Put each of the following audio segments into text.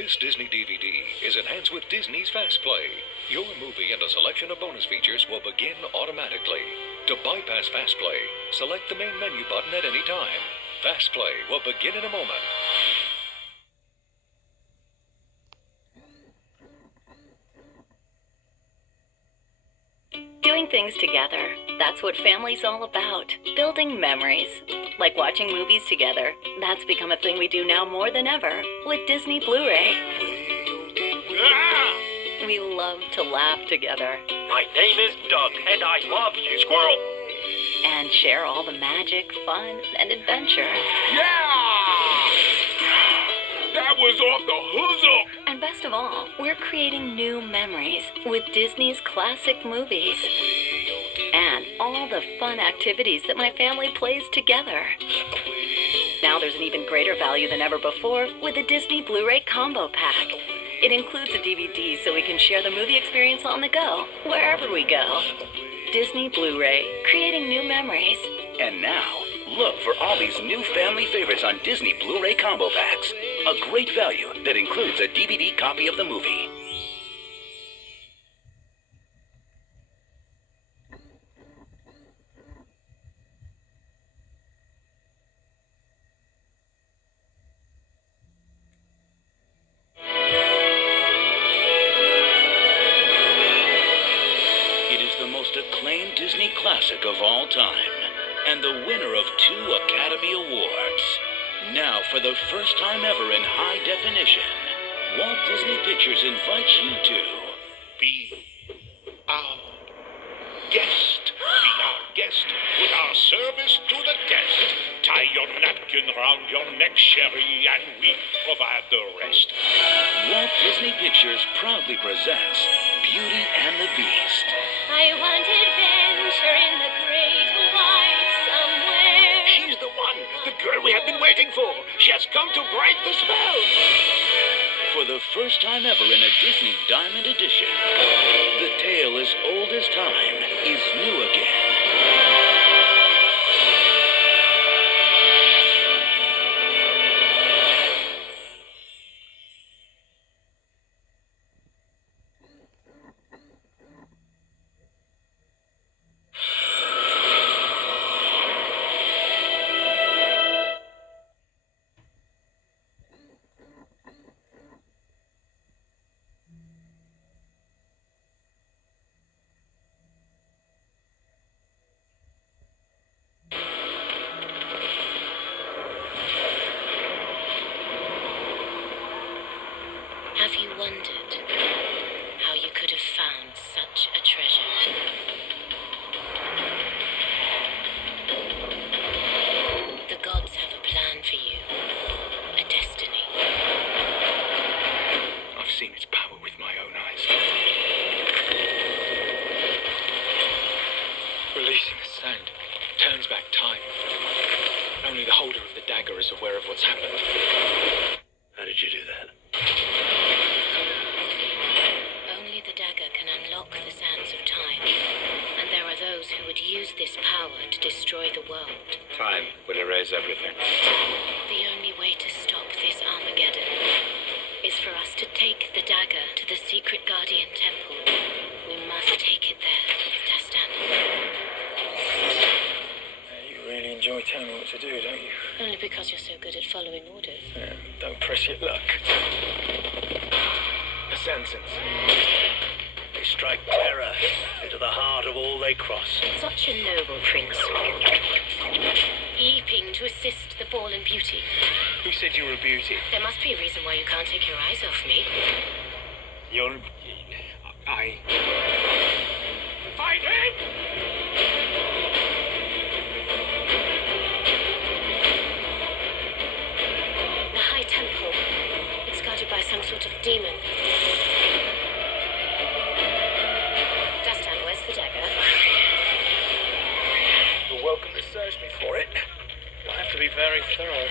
This Disney DVD is enhanced with Disney's FastPlay. Your movie and a selection of bonus features will begin automatically. To bypass FastPlay, select the main menu button at any time. FastPlay will begin in a moment. Doing things together, that's what family's all about. Building memories. Like watching movies together. That's become a thing we do now more than ever with Disney Blu-ray. We love to laugh together. My name is Doug, and I love you, Squirrel. And share all the magic, fun, and adventure. Yeah! That was off the hoozup! And best of all, we're creating new memories with Disney's classic movies. And all the fun activities that my family plays together. Now there's an even greater value than ever before with the Disney Blu-ray Combo Pack. It includes a DVD so we can share the movie experience on the go, wherever we go. Disney Blu-ray, creating new memories. And now, look for all these new family favorites on Disney Blu-ray Combo Packs. A great value that includes a DVD copy of the movie. Acclaimed Disney classic of all time, and the winner of 2 Academy Awards. Now, for the first time ever in high definition, Walt Disney Pictures invites you to be our guest. Be our guest with our service to the guest. Tie your napkin round your neck, Sherry, and we provide the rest. Walt Disney Pictures proudly presents Beauty and the Beast. I want adventure in the great wide somewhere. She's the one, the girl we have been waiting for. She has come to break the spell. For the first time ever in a Disney Diamond Edition, the tale as old as time is new again. Have you wondered how you could have found such a treasure? The gods have a plan for you, a destiny. I've seen its power with my own eyes. Releasing the sand turns back time. Only the holder of the dagger is aware of what's happened. How did you do that? Only the dagger can unlock the sands of time, and there are those who would use this power to destroy the world. Time will erase everything. The only way to stop this Armageddon is for us to take the dagger to the secret Guardian Temple. We must take it there, Dastan. You really enjoy telling me what to do, don't you? Only because you're so good at following orders. Yeah, don't press your luck. Assassins. They strike terror into the heart of all they cross. Such a noble prince. Leaping to assist the fallen beauty. Who said you were a beauty? There must be a reason why you can't take your eyes off me. Find him! The High Temple. It's guarded by some sort of demon. Dastan, where's the dagger? You're welcome to search me for it. You'll have to be very thorough.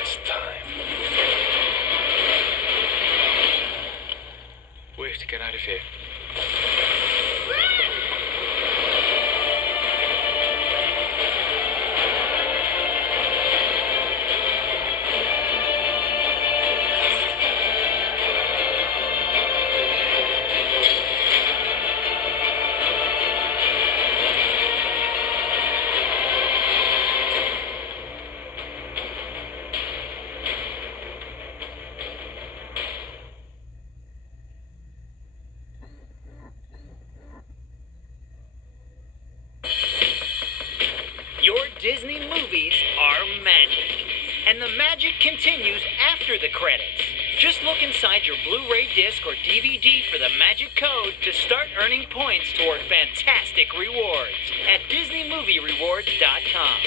It's time. We have to get out of here. movies are magic. And the magic continues after the credits. Just look inside your Blu-ray disc or DVD for the magic code to start earning points toward fantastic rewards at DisneyMovieRewards.com.